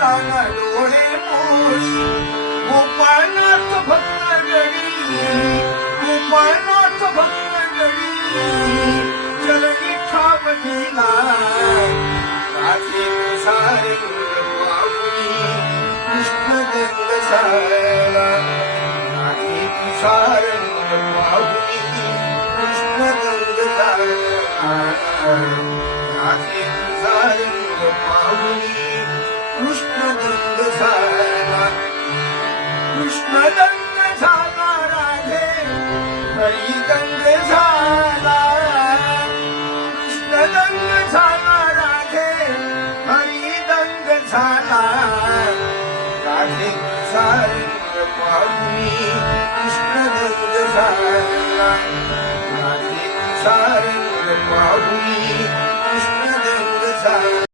जाना डोळे मोळी गोपाळनाथ भक्त गडी गोपाळनाथ भक्त गडी चलनी ठावणीला राधे सारंग पाहुणी कृष्ण गंग सारला राधे सारंग पाहुणी कृष्ण गंग सारला राधे सारंग पाहुणी कृष्ण गंग झाला कृष्ण गंग झाला राधे हरी गंग झाला कृष्ण गंग झाला राधे हरी गंग झाला राधे सारंग पाहुणी कृष्ण गंग झाला राधे सारंग पाहुणी कृष्ण गंग झाला